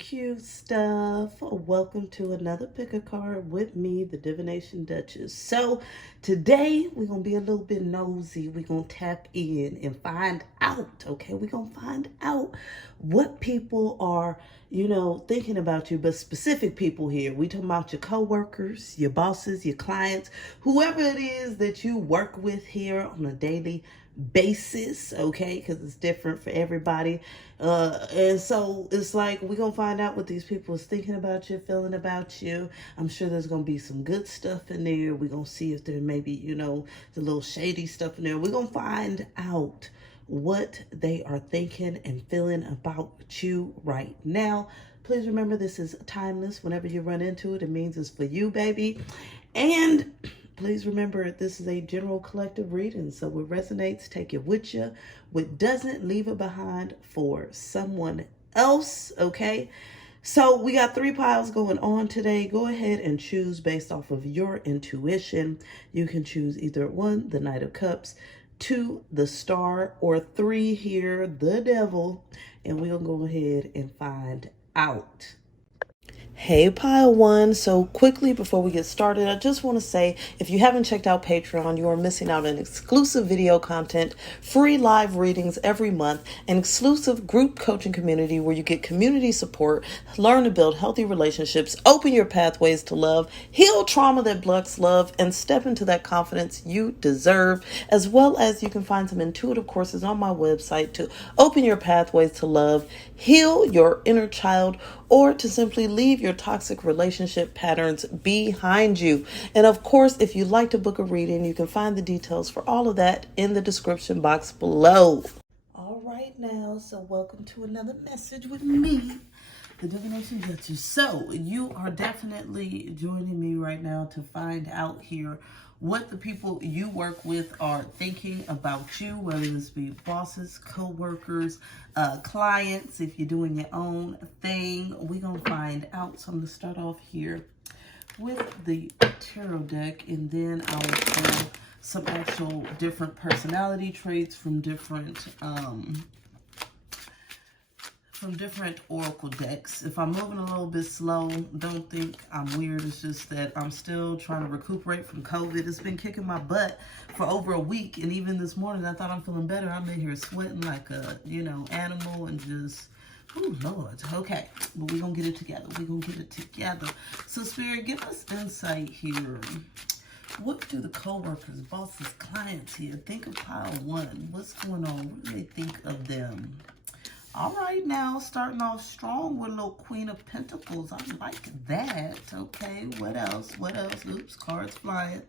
cute stuff. Welcome to another pick a card with me, the Divination Duchess. So today we're going to be a little bit nosy. We're going to tap in and find out, okay? We're going to find out what people are, thinking about you, but specific people here. We talking about your coworkers, your bosses, your clients, whoever it is that you work with here on a daily basis, okay? Because it's different for everybody. And so it's like we're gonna find out what these people is thinking about you, feeling about you. I'm sure there's gonna be some good stuff in there. We're gonna see if there may be, the little shady stuff in there. We're gonna find out what they are thinking and feeling about you right now. Please remember, this is timeless. Whenever you run into it, it means it's for you, baby. And please remember, this is a general collective reading, so what resonates, take it with you. What doesn't, leave it behind for someone else, okay? So we got 3 piles going on today. Go ahead and choose based off of your intuition. You can choose either 1, the Knight of Cups, 2, the Star, or 3 here, the Devil, and we'll go ahead and find out. Hey, Pile One. So quickly before we get started, I just want to say, if you haven't checked out Patreon, you are missing out on exclusive video content, free live readings every month, an exclusive group coaching community where you get community support, learn to build healthy relationships, open your pathways to love, heal trauma that blocks love, and step into that confidence you deserve, as well as you can find some intuitive courses on my website to open your pathways to love, heal your inner child, or to simply leave your toxic relationship patterns behind you. And of course, if you'd like to book a reading, you can find the details for all of that in the description box below. All right now, so welcome to another message with me, the Divination Duchess. So you are definitely joining me right now to find out here what the people you work with are thinking about you, whether this be bosses, co-workers, clients, if you're doing your own thing. We're going to find out. So I'm going to start off here with the tarot deck, and then I will pull some actual different personality traits from different oracle decks. If I'm moving a little bit slow, don't think I'm weird. It's just that I'm still trying to recuperate from COVID. It's been kicking my butt for over a week, and even this morning I thought I'm feeling better. I'm in here sweating like a animal and just, oh Lord. Okay, but we're gonna get it together. So Spirit, give us insight here. What do the co-workers, bosses, clients here think of Pile One? What's going on? What do they think of them? All right, now, starting off strong with a little Queen of Pentacles. I like that. Okay, what else? Oops, cards flying.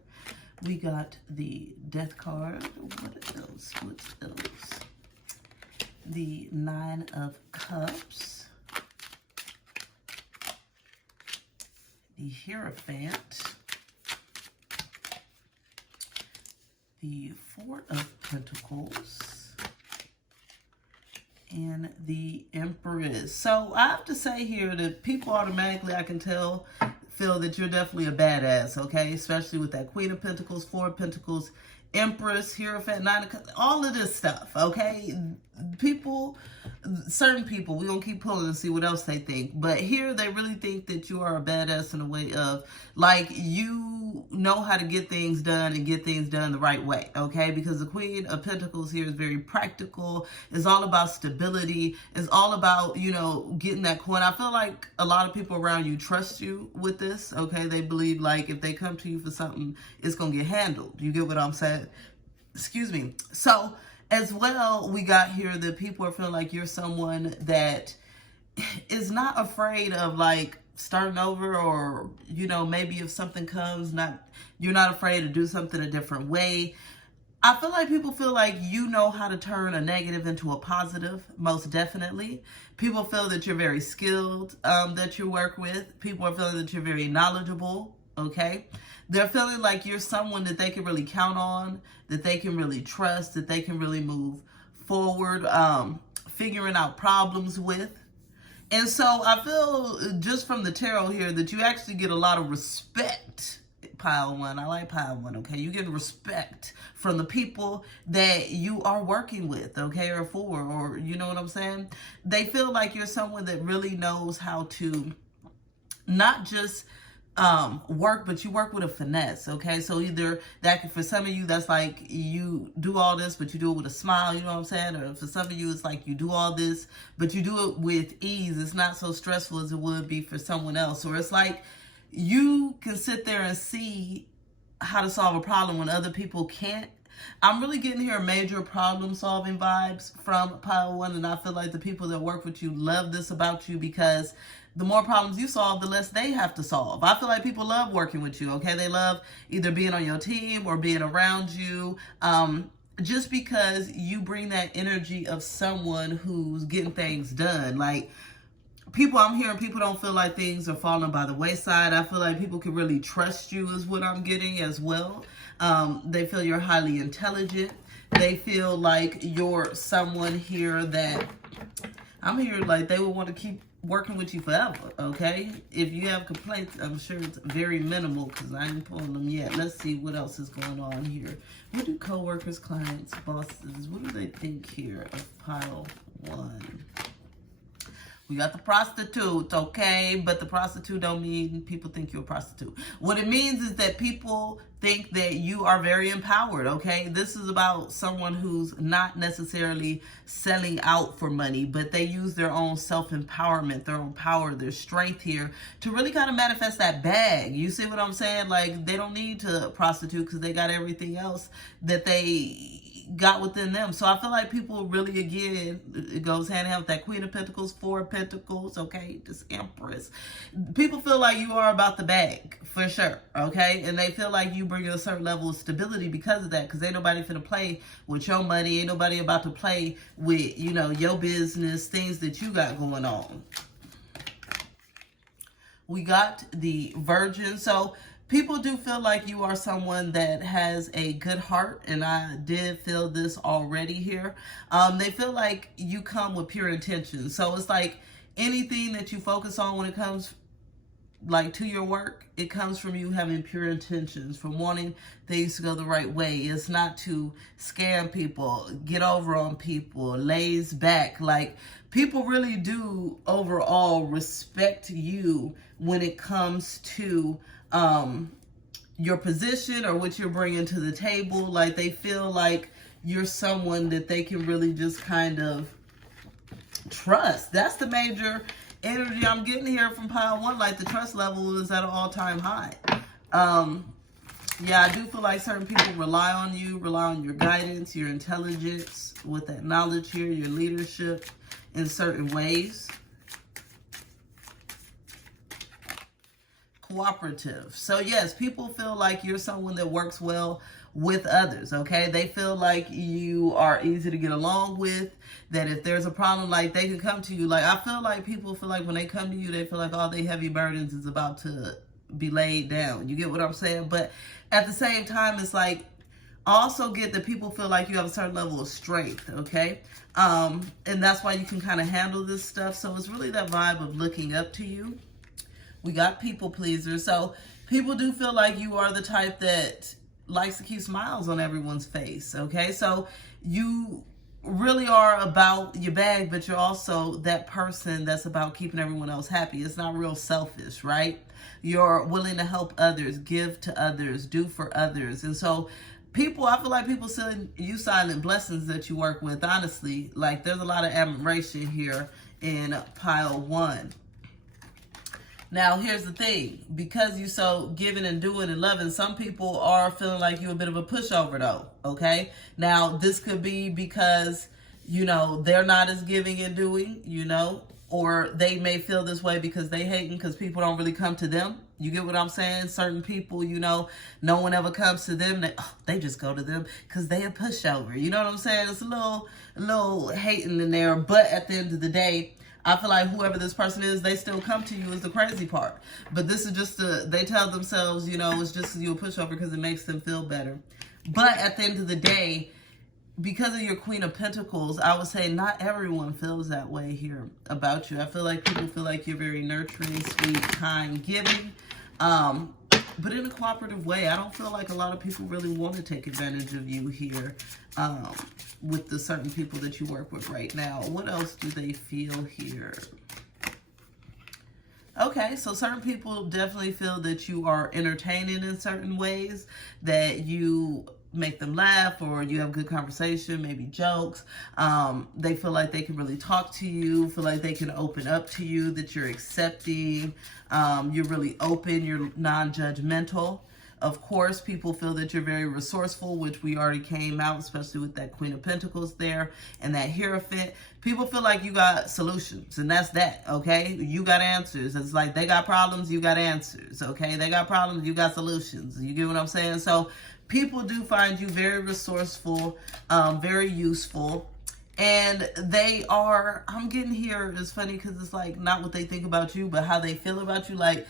We got the Death card. What else? The 9 of Cups. The Hierophant. The 4 of Pentacles. And the Empress. So I have to say here that people automatically, I can tell, feel that you're definitely a badass, okay? Especially with that Queen of Pentacles, 4 of Pentacles, Empress, Hierophant, 9 of Cups, all of this stuff, okay? Certain people, we're going to keep pulling and see what else they think. But here, they really think that you are a badass in a way of, like, you know how to get things done and get things done the right way, okay? Because the Queen of Pentacles here is very practical. It's all about stability. It's all about, getting that coin. I feel like a lot of people around you trust you with this, okay? They believe, like, if they come to you for something, it's going to get handled. You get what I'm saying? Excuse me. So, as well, we got here that people are feeling like you're someone that is not afraid of, like, starting over, or, maybe if something comes, you're not afraid to do something a different way. I feel like people feel like you know how to turn a negative into a positive, most definitely. People feel that you're very skilled, that you work with. People are feeling that you're very knowledgeable, okay? They're feeling like you're someone that they can really count on, that they can really trust, that they can really move forward, figuring out problems with. And so I feel, just from the tarot here, that you actually get a lot of respect pile one. I like pile one, okay? You get respect from the people that you are working with, okay, or for, or you know what I'm saying? They feel like you're someone that really knows how to not just work, but you work with a finesse, okay? So either that, for some of you, that's like you do all this, but you do it with a smile, you know what I'm saying? Or for some of you, it's like you do all this, but you do it with ease. It's not so stressful as it would be for someone else. Or it's like you can sit there and see how to solve a problem when other people can't. I'm really getting here major problem solving vibes from pile one, and I feel like the people that work with you love this about you, because the more problems you solve, the less they have to solve. I feel like people love working with you, okay? They love either being on your team or being around you, just because you bring that energy of someone who's getting things done. Like, I'm hearing people don't feel like things are falling by the wayside. I feel like people can really trust you is what I'm getting as well. They feel you're highly intelligent. They feel like you're someone here that, I'm here like they will want to keep working with you forever, okay? If you have complaints, I'm sure it's very minimal, because I ain't pulling them yet. Let's see what else is going on here. What do coworkers, clients, bosses, what do they think here of pile one? We got the prostitute, okay? But the prostitute don't mean people think you're a prostitute. What it means is that people think that you are very empowered, okay? This is about someone who's not necessarily selling out for money, but they use their own self-empowerment, their own power, their strength here to really kind of manifest that bag. You see what I'm saying? Like, they don't need to prostitute because they got everything else that they got within them. So I feel like people really, again, it goes hand in hand with that Queen of Pentacles, Four of Pentacles, okay, this Empress. People feel like you are about the bag, for sure, okay? And they feel like you bring a certain level of stability because of that, because ain't nobody finna play with your money, ain't nobody about to play with, you know, your business, things that you got going on. We got the Virgin. So people do feel like you are someone that has a good heart, and I did feel this already here. They feel like you come with pure intentions. So it's like anything that you focus on when it comes like to your work, it comes from you having pure intentions, from wanting things to go the right way. It's not to scam people, get over on people, lays back. Like, people really do overall respect you when it comes to your position or what you're bringing to the table. Like, they feel like you're someone that they can really just kind of trust. That's the major energy I'm getting here from pile one. Like, the trust level is at an all-time high. Yeah, I do feel like certain people rely on you, rely on your guidance, your intelligence, with that knowledge here, your leadership in certain ways. Cooperative. So yes, people feel like you're someone that works well with others, okay? They feel like you are easy to get along with, that if there's a problem, like, they can come to you. Like, I feel like people feel like when they come to you, they feel like all their heavy burdens is about to be laid down. You get what I'm saying? But at the same time, it's like, I also get that people feel like you have a certain level of strength, okay? And that's why you can kind of handle this stuff. So it's really that vibe of looking up to you. We got people pleasers. So people do feel like you are the type that likes to keep smiles on everyone's face, okay? So you really are about your bag, but you're also that person that's about keeping everyone else happy. It's not real selfish, right? You're willing to help others, give to others, do for others. And so people, I feel like people send you silent blessings that you work with, honestly. Like, there's a lot of admiration here in pile one. Now, here's the thing. Because you're so giving and doing and loving, some people are feeling like you're a bit of a pushover, though, okay? Now, this could be because, you know, they're not as giving and doing, you know, or they may feel this way because they hating because people don't really come to them. You get what I'm saying? Certain people, you know, no one ever comes to them. They just go to them because they a pushover. You know what I'm saying? It's a little hating in there. But at the end of the day, I feel like whoever this person is, they still come to you is the crazy part. But this is just they tell themselves, you know, it's just you a pushover because it makes them feel better. But at the end of the day, because of your Queen of Pentacles, I would say not everyone feels that way here about you. I feel like people feel like you're very nurturing, sweet, kind, giving. but in a cooperative way. I don't feel like a lot of people really want to take advantage of you here with the certain people that you work with right now. What else do they feel here? Okay, so certain people definitely feel that you are entertaining in certain ways, that you make them laugh, or you have good conversation, maybe jokes. They feel like they can really talk to you, feel like they can open up to you, that you're accepting, you're really open, you're non-judgmental. Of course, people feel that you're very resourceful, which we already came out, especially with that Queen of Pentacles there and that Hierophant. People feel like you got solutions, and that's that, okay? You got answers. It's like they got problems, you got answers, okay? They got problems, you got solutions. You get what I'm saying? So people do find you very resourceful, very useful. And they are, I'm getting here, it's funny because it's like not what they think about you, but how they feel about you. Like,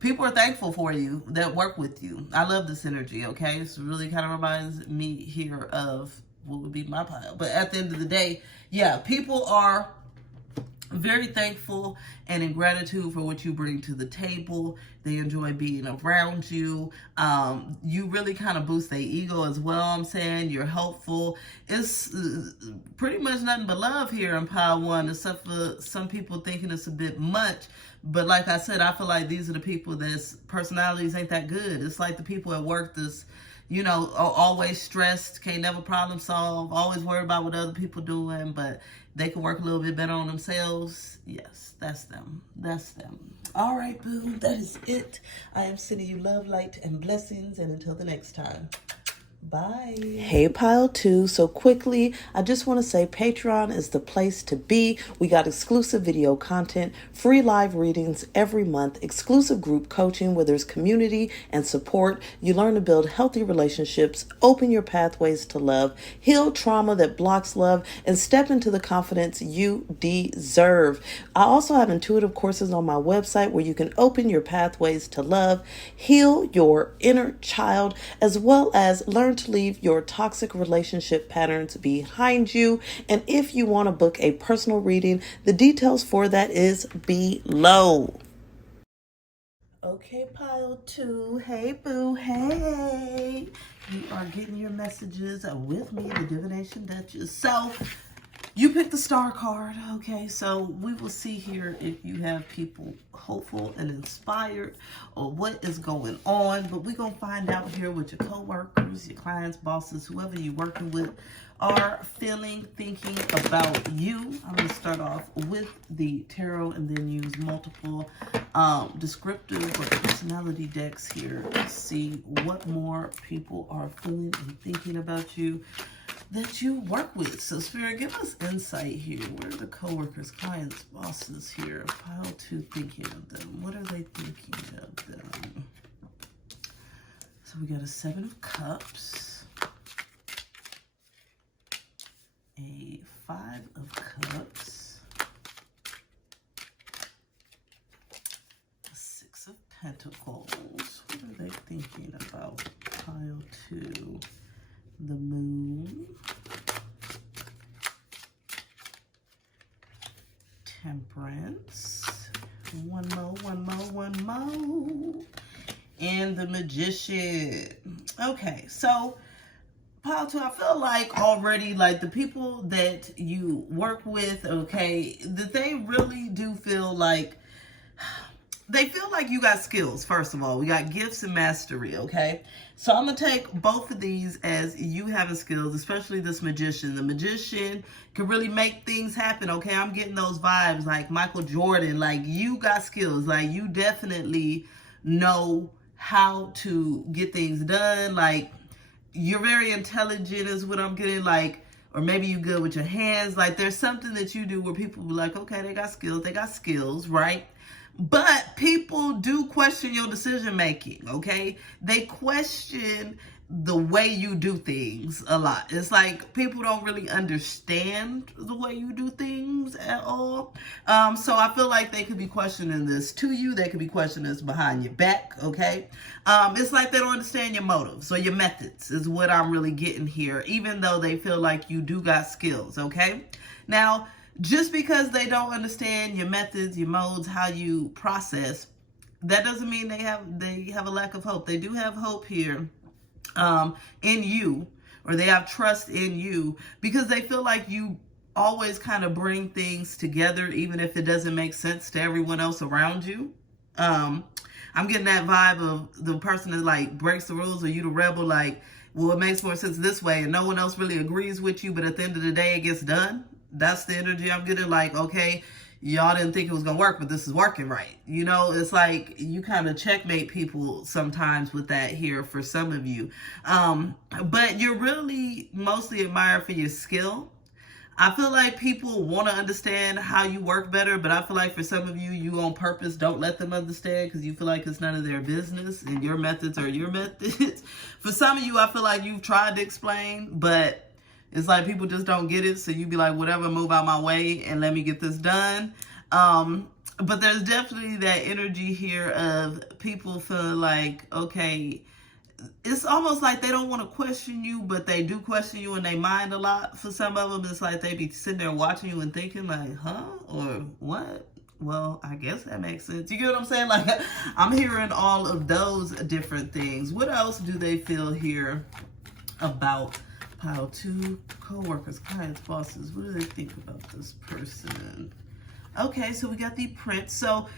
people are thankful for you that work with you. I love this energy, okay? This really kind of reminds me here of what would be my pile. But at the end of the day, yeah, people are very thankful and in gratitude for what you bring to the table. They enjoy being around you. You really kind of boost their ego as well, I'm saying. You're helpful. It's pretty much nothing but love here in pile one, except for some people thinking it's a bit much. But like I said, I feel like these are the people that's personalities ain't that good. It's like the people at work that's, you know, are always stressed, can't never problem solve, always worried about what other people doing, but they can work a little bit better on themselves. Yes, that's them. That's them. All right, boo, that is it. I am sending you love, light, and blessings, and until the next time. Bye. Hey, Pile 2. So quickly, I just want to say Patreon is the place to be. We got exclusive video content, free live readings every month, exclusive group coaching where there's community and support. You learn to build healthy relationships, open your pathways to love, heal trauma that blocks love, and step into the confidence you deserve. I also have intuitive courses on my website where you can open your pathways to love, heal your inner child, as well as learn to leave your toxic relationship patterns behind you. And if you want to book a personal reading, the details for that is below. Okay, Pile 2. Hey, boo. Hey. You are getting your messages with me, the Divination Duchess. So, you picked the star card, okay? So we will see here if you have people hopeful and inspired or what is going on. But we're going to find out here what your co-workers, your clients, bosses, whoever you're working with are feeling, thinking about you. I'm going to start off with the tarot and then use multiple descriptive or personality decks here to see what more people are feeling and thinking about you that you work with. So Spirit, give us insight here. Where are the co-workers, clients, bosses here? Pile 2 thinking of them. What are they thinking of them? So we got a 7 of Cups, a 5 of Cups, a 6 of Pentacles. What are they thinking about? Pile 2. The Moon, Temperance, one more, and the Magician. Okay, so Pile 2, I feel like already, like the people that you work with, okay, that they really do feel like, they feel like you got skills, first of all. We got gifts and mastery, okay? So I'm going to take both of these as you having skills, especially this Magician. The Magician can really make things happen, okay? I'm getting those vibes like Michael Jordan. Like, you got skills. Like, you definitely know how to get things done. Like, you're very intelligent is what I'm getting, like, or maybe you good with your hands. Like, there's something that you do where people be like, okay, they got skills, right? But people do question your decision making, okay? They question the way you do things a lot. It's like people don't really understand the way you do things at all. So I feel like they could be questioning this to you. They could be questioning this behind your back, okay? It's like they don't understand your motives or your methods is what I'm really getting here, even though they feel like you do got skills, okay? Now, just because they don't understand your methods, your modes, how you process, that doesn't mean they have a lack of hope. They do have hope here in you, or they have trust in you, because they feel like you always kind of bring things together, even if it doesn't make sense to everyone else around you. I'm getting that vibe of the person that like breaks the rules, or you the rebel, like, well, it makes more sense this way, and no one else really agrees with you, but at the end of the day, it gets done. That's the energy I'm getting. Like, okay, y'all didn't think it was gonna work, but this is working right. You know, it's like you kind of checkmate people sometimes with that here for some of you. But you're really mostly admired for your skill. I feel like people want to understand how you work better, but I feel like for some of you, you on purpose don't let them understand because you feel like it's none of their business and your methods are your methods. For some of you, I feel like you've tried to explain, but it's like people just don't get it. So you be like, whatever, move out my way and let me get this done. But there's definitely that energy here of people feeling like, okay, it's almost like they don't want to question you, but they do question you and they mind a lot. For some of them, it's like they be sitting there watching you and thinking like, huh? Or what? Well, I guess that makes sense. You get what I'm saying? Like, I'm hearing all of those different things. What else do they feel here about pile 2? Co-workers, clients, bosses. What do they think about this person? Okay, so we got the prince. So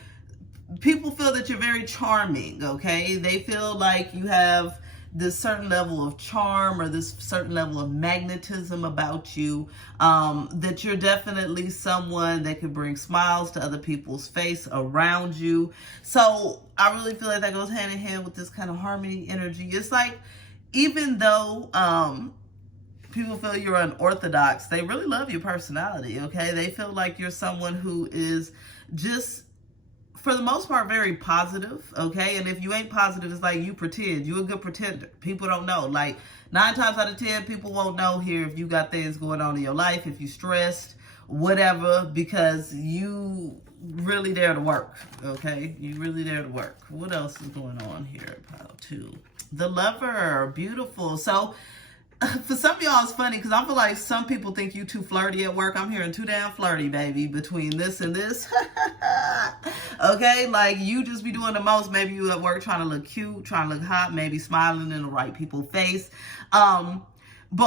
people feel that you're very charming, okay? They feel like you have this certain level of charm or this certain level of magnetism about you, that you're definitely someone that can bring smiles to other people's face around you. So I really feel like that goes hand in hand with this kind of harmony energy. It's like, even though people feel you're unorthodox, they really love your personality, okay? They feel like you're someone who is just, for the most part, very positive, okay? And if you ain't positive, it's like you pretend. You're a good pretender. People don't know. Like, 9 times out of 10, people won't know here if you got things going on in your life, if you stressed, whatever, because you really there to work, okay? You really there to work. What else is going on here? Pile 2. The lover. Beautiful. So, for some of y'all, it's funny because I feel like some people think you too flirty at work. I'm hearing too damn flirty, baby, between this and this. Okay, like you just be doing the most. Maybe you at work trying to look cute, trying to look hot, maybe smiling in the right people's face. But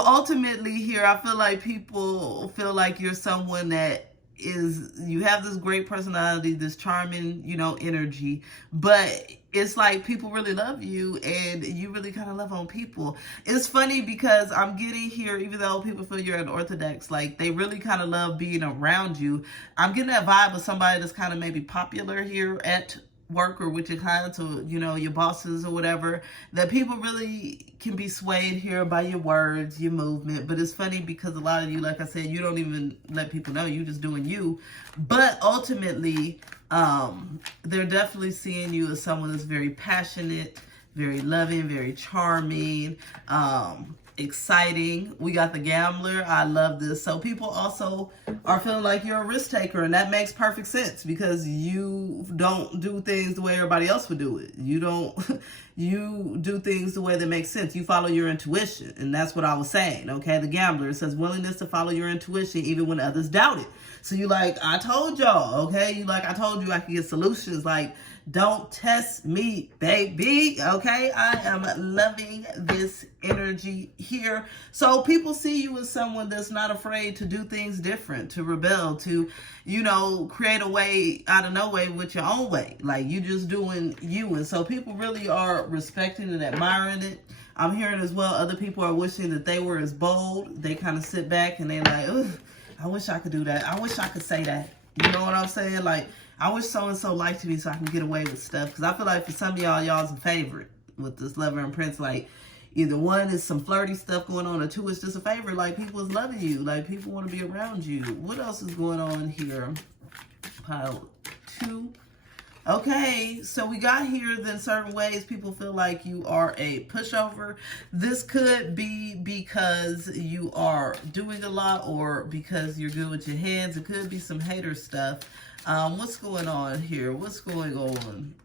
ultimately here, I feel like people feel like you're someone that you have this great personality, this charming, energy, but it's like people really love you and you really kind of love on people. It's funny because I'm getting here, even though people feel you're unorthodox, like they really kind of love being around you. I'm getting that vibe of somebody that's kind of maybe popular here at work or with your clients or, your bosses or whatever, that people really can be swayed here by your words, your movement. But it's funny because a lot of you, like I said, you don't even let people know. You just doing you. But ultimately, they're definitely seeing you as someone that's very passionate, very loving, very charming, exciting. We got the gambler. I love this. So people also are feeling like you're a risk taker, and that makes perfect sense because you don't do things the way everybody else would do it. You do things the way that makes sense. You follow your intuition, and that's what I was saying. Okay, the gambler, it says willingness to follow your intuition even when others doubt it. So you like, I told y'all, okay? You like, I told you I could get solutions. Like, don't test me, baby, okay? I am loving this energy here. So people see you as someone that's not afraid to do things different, to rebel, to, create a way out of no way with your own way. Like, you just doing you. And so people really are respecting and admiring it. I'm hearing as well, other people are wishing that they were as bold. They kind of sit back and they're like, ugh, I wish I could do that. I wish I could say that. You know what I'm saying? Like, I wish so-and-so liked me so I can get away with stuff. Because I feel like for some of y'all's a favorite with this lover and prince. Like, either one is some flirty stuff going on, or 2 is just a favorite. Like, people is loving you. Like, people want to be around you. What else is going on here? Pile 2. Okay, so we got here that in certain ways people feel like you are a pushover. This could be because you are doing a lot or because you're good with your hands. It could be some hater stuff. What's going on here? What's going on?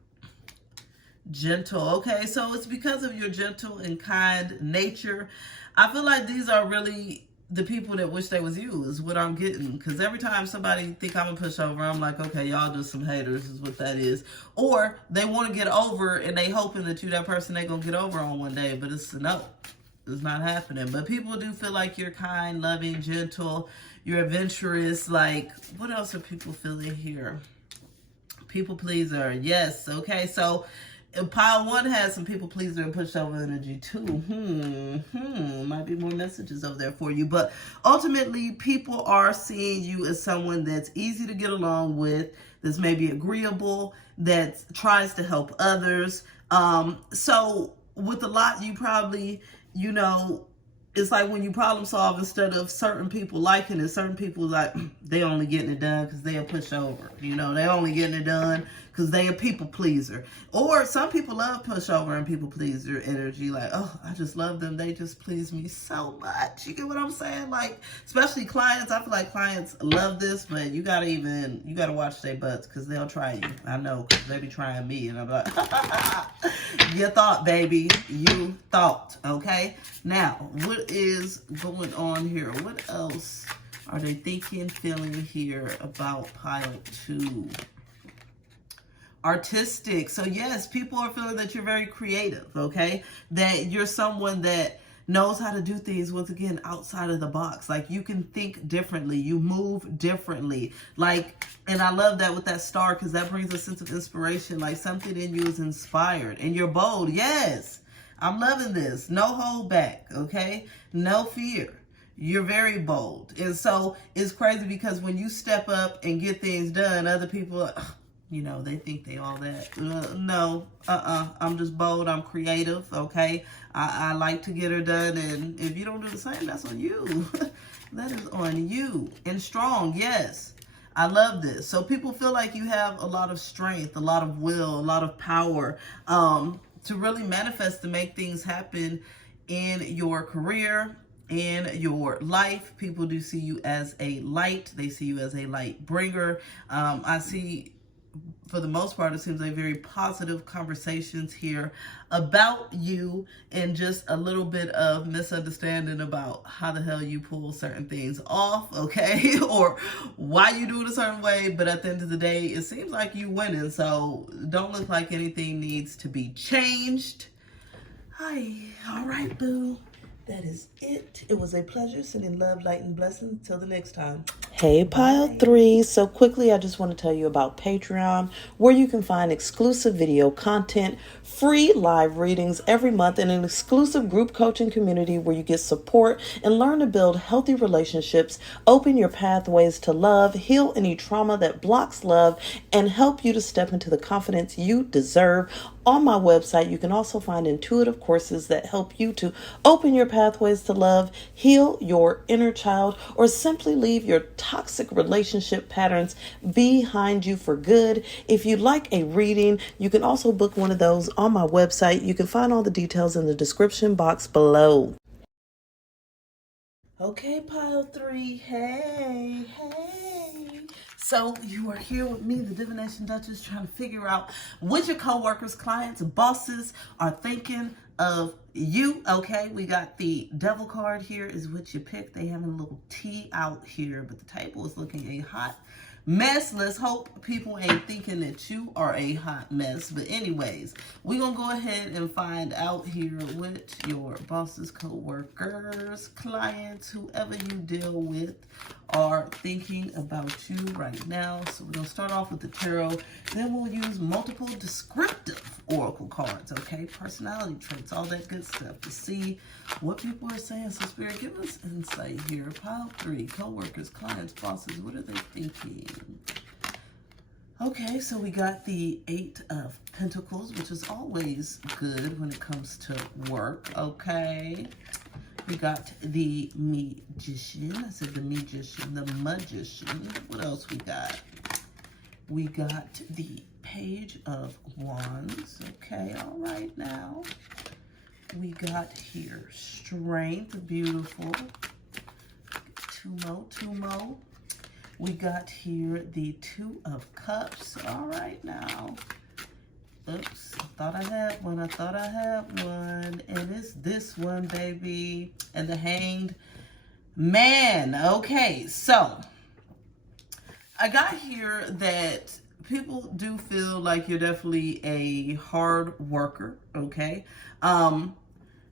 Gentle. Okay, so it's because of your gentle and kind nature. I feel like these are really the people that wish they was you is what I'm getting. Because every time somebody think I'm a pushover, I'm like, okay, y'all just some haters is what that is. Or they want to get over and they hoping that you that person they gonna get over on one day, but it's a no. It's not happening. But people do feel like you're kind, loving, gentle, you're adventurous. Like, what else are people feeling here? People pleaser. Yes. Okay. So pile one has some people pleaser and pushover energy too. Might be more messages over there for you. But ultimately, people are seeing you as someone that's easy to get along with, that's maybe agreeable, that tries to help others. So with a lot, you probably, you know, it's like when you problem solve, instead of certain people liking it, certain people like, they only getting it done because they a pushover. You know, they only getting it done because they a people pleaser. Or some people love pushover and people pleaser energy. Like, oh, I just love them. They just please me so much. You get what I'm saying? Like, especially clients. I feel like clients love this, but you gotta watch their butts because they'll try you. I know, because they be trying me. And I'm like, you thought, baby. You thought. Okay? Now, what is going on here? What else are they thinking, feeling here about pile 2? Artistic. So yes, people are feeling that you're very creative, okay? That you're someone that knows how to do things, once again, outside of the box. Like, you can think differently, you move differently. Like, and I love that with that star, because that brings a sense of inspiration. Like, something in you is inspired and you're bold. Yes, I'm loving this. No hold back, okay? No fear. You're very bold. And so it's crazy because when you step up and get things done, other people, you know, they think they all that. No, I'm just bold. I'm creative, okay? I like to get her done. And if you don't do the same, that's on you. That is on you. And strong, yes. I love this. So people feel like you have a lot of strength, a lot of will, a lot of power to really manifest, to make things happen in your career, in your life. People do see you as a light. They see you as a light bringer. I see, for the most part, it seems like very positive conversations here about you, and just a little bit of misunderstanding about how the hell you pull certain things off, okay? Or why you do it a certain way, but at the end of the day, it seems like you winning, so don't look like anything needs to be changed. Hi, all right, boo. That is it. It was a pleasure. Sending love, light, and blessings. Till the next time. Hey, pile 3. So quickly, I just want to tell you about Patreon, where you can find exclusive video content, free live readings every month, and an exclusive group coaching community where you get support and learn to build healthy relationships, open your pathways to love, heal any trauma that blocks love, and help you to step into the confidence you deserve. On my website, you can also find intuitive courses that help you to open your pathways to love, heal your inner child, or simply leave your toxic relationship patterns behind you for good. If you'd like a reading, you can also book one of those on my website. You can find all the details in the description box below. Okay, pile 3. Hey. So you are here with me, the Divination Duchess, trying to figure out what your coworkers, clients, bosses are thinking of you. Okay, we got the Devil card here is what you pick. They have a little tea out here, but the table is looking a hot mess. Let's hope people ain't thinking that you are a hot mess. But anyways, we're going to go ahead and find out here what your bosses, co-workers, clients, whoever you deal with are thinking about you right now. So we're going to start off with the tarot. Then we'll use multiple descriptive oracle cards, okay? Personality traits, all that good stuff to see what people are saying. So Spirit, give us insight here. Pile 3, co-workers, clients, bosses, what are they thinking? Okay, so we got the 8 of Pentacles, which is always good when it comes to work, okay? We got the Magician. I said the Magician, the Magician. What else we got? We got the Page of Wands. Okay, all right now. We got here Strength, beautiful. Two more. We got here the 2 of Cups. All right now. Oops, I thought I had one. And it's this one, baby. And the Hanged. Man, okay, so I got here that people do feel like you're definitely a hard worker, okay?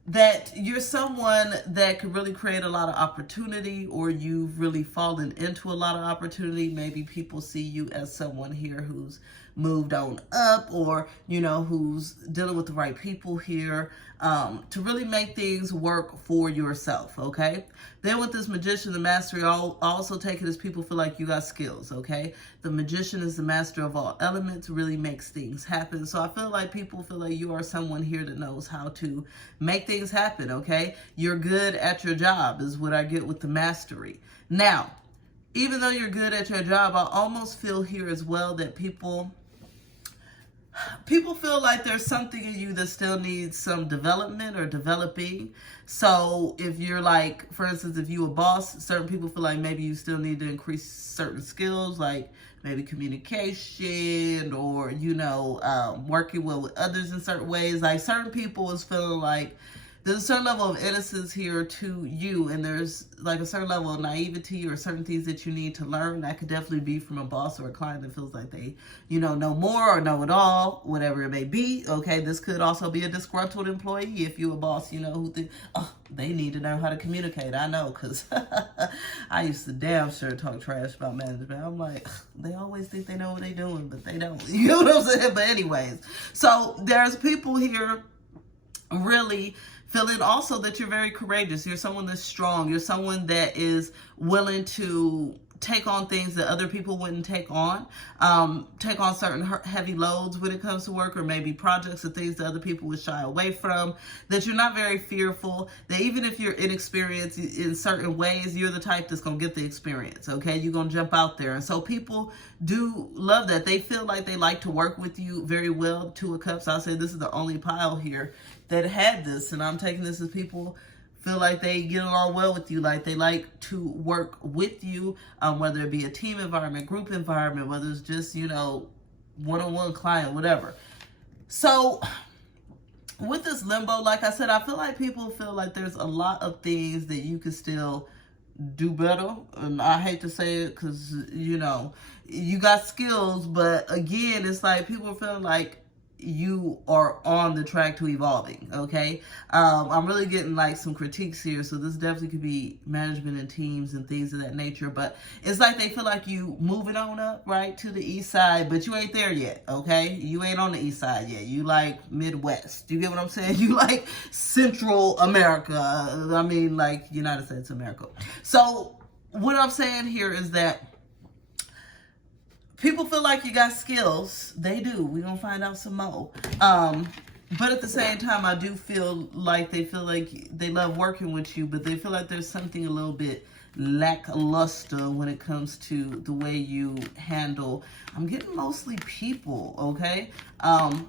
That you're someone that could really create a lot of opportunity, or you've really fallen into a lot of opportunity. Maybe people see you as someone here who's moved on up, or who's dealing with the right people here, to really make things work for yourself. Okay, then with this magician, the mastery, I'll also take it as people feel like you got skills. Okay, the magician is the master of all elements, really makes things happen. So I feel like people feel like you are someone here that knows how to make things happen. Okay, you're good at your job is what I get with the mastery. Now, even though you're good at your job, I almost feel here as well that people feel like there's something in you that still needs some development or developing. So if you're like, for instance, if you a boss, certain people feel like maybe you still need to increase certain skills, like maybe communication, or working well with others in certain ways. Like certain people is feeling like there's a certain level of innocence here to you, and there's like a certain level of naivety or certain things that you need to learn. That could definitely be from a boss or a client that feels like they, know more or know it all, whatever it may be. Okay, this could also be a disgruntled employee if you're a boss, who think, oh, they need to know how to communicate. I know, because I used to damn sure talk trash about management. I'm like, they always think they know what they're doing, but they don't. You know what I'm saying? But anyways, so there's people here really feeling also that you're very courageous. You're someone that's strong. You're someone that is willing to take on things that other people wouldn't take on certain heavy loads when it comes to work, or maybe projects or things that other people would shy away from, that you're not very fearful, that even if you're inexperienced in certain ways, you're the type that's going to get the experience, okay? You're going to jump out there. And so people do love that. They feel like they like to work with you very well. Two of Cups, I'll say this is the only pile here that had this, and I'm taking this as people feel like they get along well with you, like they like to work with you, whether it be a team environment, group environment, whether it's just, one-on-one client, whatever. So with this limbo, like I said, I feel like people feel like there's a lot of things that you can still do better. And I hate to say it because, you got skills, but again, it's like people feel like you are on the track to evolving. Okay, I'm really getting like some critiques here, so this definitely could be management and teams and things of that nature, but it's like they feel like you moving on up right to the east side, but you ain't there yet. Okay, you ain't on the east side yet. You like Midwest. You get what I'm saying? You like Central America. I mean, like United States of America. So what I'm saying here is that people feel like you got skills. They do. We're going to find out some more. But at the same time, I do feel like they feel like they love working with you, but they feel like there's something a little bit lackluster when it comes to the way you handle. I'm getting mostly people, okay?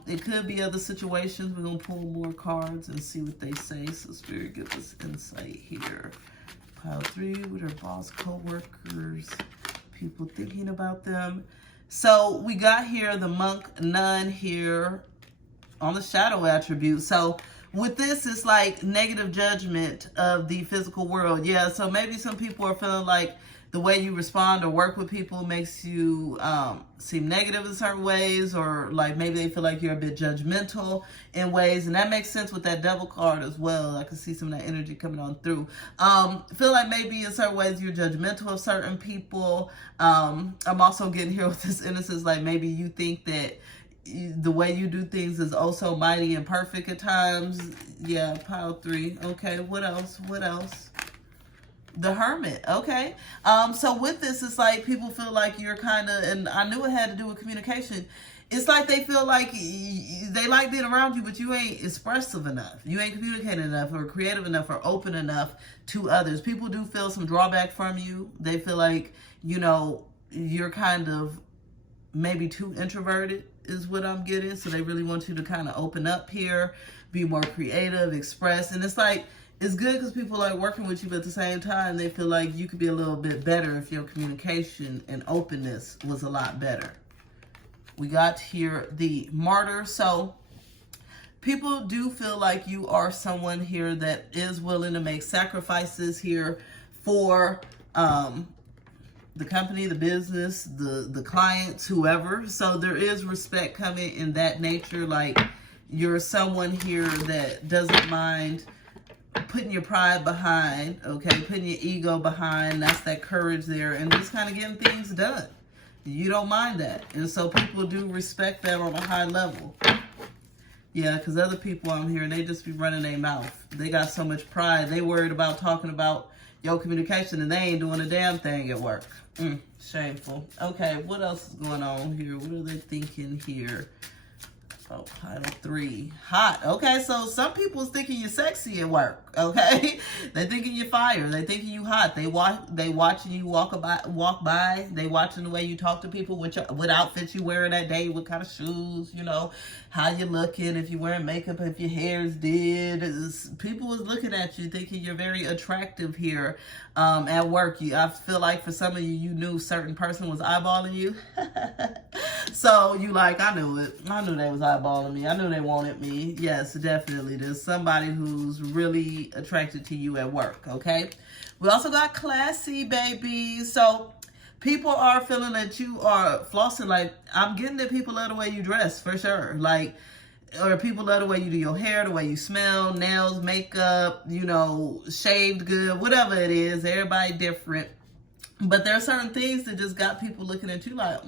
It could be other situations. We're going to pull more cards and see what they say. So Spirit, give us insight here. Pile 3 with her boss, co-workers, people thinking about them. So we got here the monk, nun here on the shadow attribute. So with this, it's like negative judgment of the physical world. Yeah, so maybe some people are feeling like the way you respond or work with people makes you seem negative in certain ways, or like maybe they feel like you're a bit judgmental in ways, and that makes sense with that devil card as well. I can see some of that energy coming on through. Feel like maybe in certain ways you're judgmental of certain people. I'm also getting here with this innocence, like maybe you think that the way you do things is also mighty and perfect at times. Yeah, pile 3. Okay, what else? What else? The Hermit. Okay. So with this, it's like people feel like you're kind of, and I knew it had to do with communication. It's like they feel like they like being around you, but you ain't expressive enough. You ain't communicating enough, or creative enough, or open enough to others. People do feel some drawback from you. They feel like, you're kind of maybe too introverted is what I'm getting. So they really want you to kind of open up here, be more creative, express. And it's like, it's good because people like working with you, but at the same time, they feel like you could be a little bit better if your communication and openness was a lot better. We got here the Martyr. So people do feel like you are someone here that is willing to make sacrifices here for the company, the business, the clients, whoever. So there is respect coming in that nature. Like, you're someone here that doesn't mind putting your pride behind, okay, putting your ego behind. That's that courage there, and just kind of getting things done. You don't mind that, and so people do respect that on a high level. Yeah, because other people I'm hearing, they just be running their mouth. They got so much pride. They worried about talking about your communication, and they ain't doing a damn thing at work. Shameful. Okay, what else is going on here? What are they thinking here? Oh, pile 3. Hot. Okay, so some people's thinking you're sexy at work, okay? They thinking you're fire. They thinking you hot. They watching you walk by. They watching the way you talk to people, what outfits you wearing that day, what kind of shoes, you know, how you looking, if you're wearing makeup, if your hair's did. People is looking at you thinking you're very attractive here at work. I feel like for some of you, you knew certain person was eyeballing you. So you like, I knew it. I knew they was eyeballing me. I knew they wanted me. Yes, definitely. There's somebody who's really attracted to you at work, okay? We also got classy, baby. So people are feeling that you are flossing. Like, I'm getting that people love the way you dress, for sure. Like, or people love the way you do your hair, the way you smell, nails, makeup, you know, shaved good, whatever it is. Everybody different. But there are certain things that just got people looking at you like,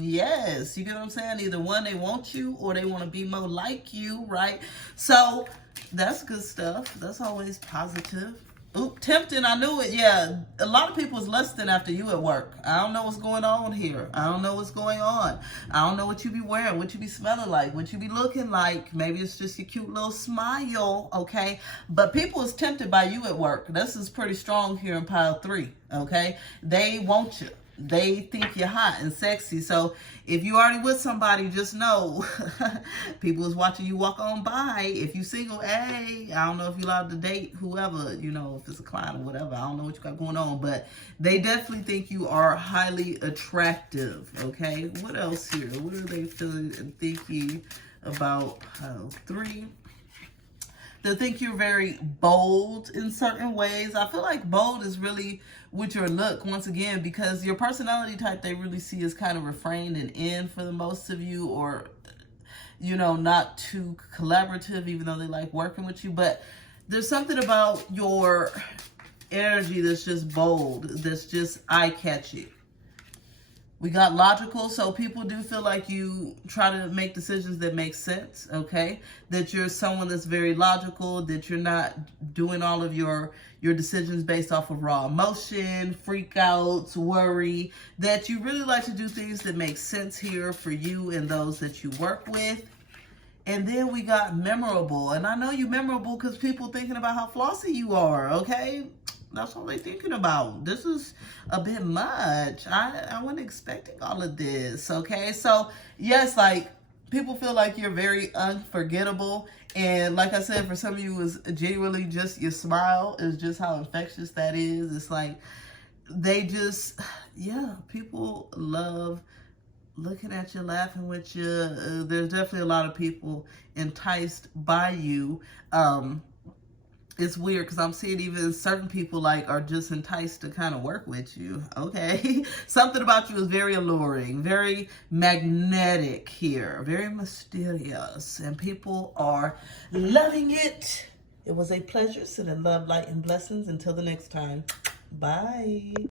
yes. You get what I'm saying? Either one, they want you, or they want to be more like you, right? So that's good stuff. That's always positive. Oop, tempting, I knew it. Yeah, a lot of people is lusting after you at work. I don't know what's going on here. I don't know what's going on. I don't know what you be wearing, what you be smelling like, what you be looking like. Maybe it's just your cute little smile, okay? But people is tempted by you at work. This is pretty strong here in pile 3, okay? They want you. They think you're hot and sexy. So if you already with somebody, just know people is watching you walk on by. If you single, hey, I don't know if you're allowed to date whoever, you know, if it's a client or whatever. I don't know what you got going on, but they definitely think you are highly attractive, okay? What else here? What are they feeling and thinking about pile 3? They think you're very bold in certain ways. I feel like bold is really with your look, once again, because your personality type they really see is kind of refrained and in for the most of you, or, you know, not too collaborative, even though they like working with you. But there's something about your energy that's just bold, that's just eye-catchy. We got logical, so people do feel like you try to make decisions that make sense, okay? That you're someone that's very logical, that you're not doing all of your decisions based off of raw emotion, freakouts, worry, that you really like to do things that make sense here for you and those that you work with. And then we got memorable, and I know you memorable because people thinking about how flossy you are, okay? That's all they're thinking about. This is a bit much. I wasn't expecting all of this, okay? So, yes, like, people feel like you're very unforgettable. And like I said, for some of you, it's genuinely just your smile is just how infectious that is. It's like, they just, yeah, people love looking at you, laughing with you. There's definitely a lot of people enticed by you. It's weird because I'm seeing even certain people like are just enticed to kind of work with you, okay? Something about you is very alluring, very magnetic here, very mysterious, and people are loving it. It was a pleasure. Sending love, light, and blessings. Until the next time. Bye.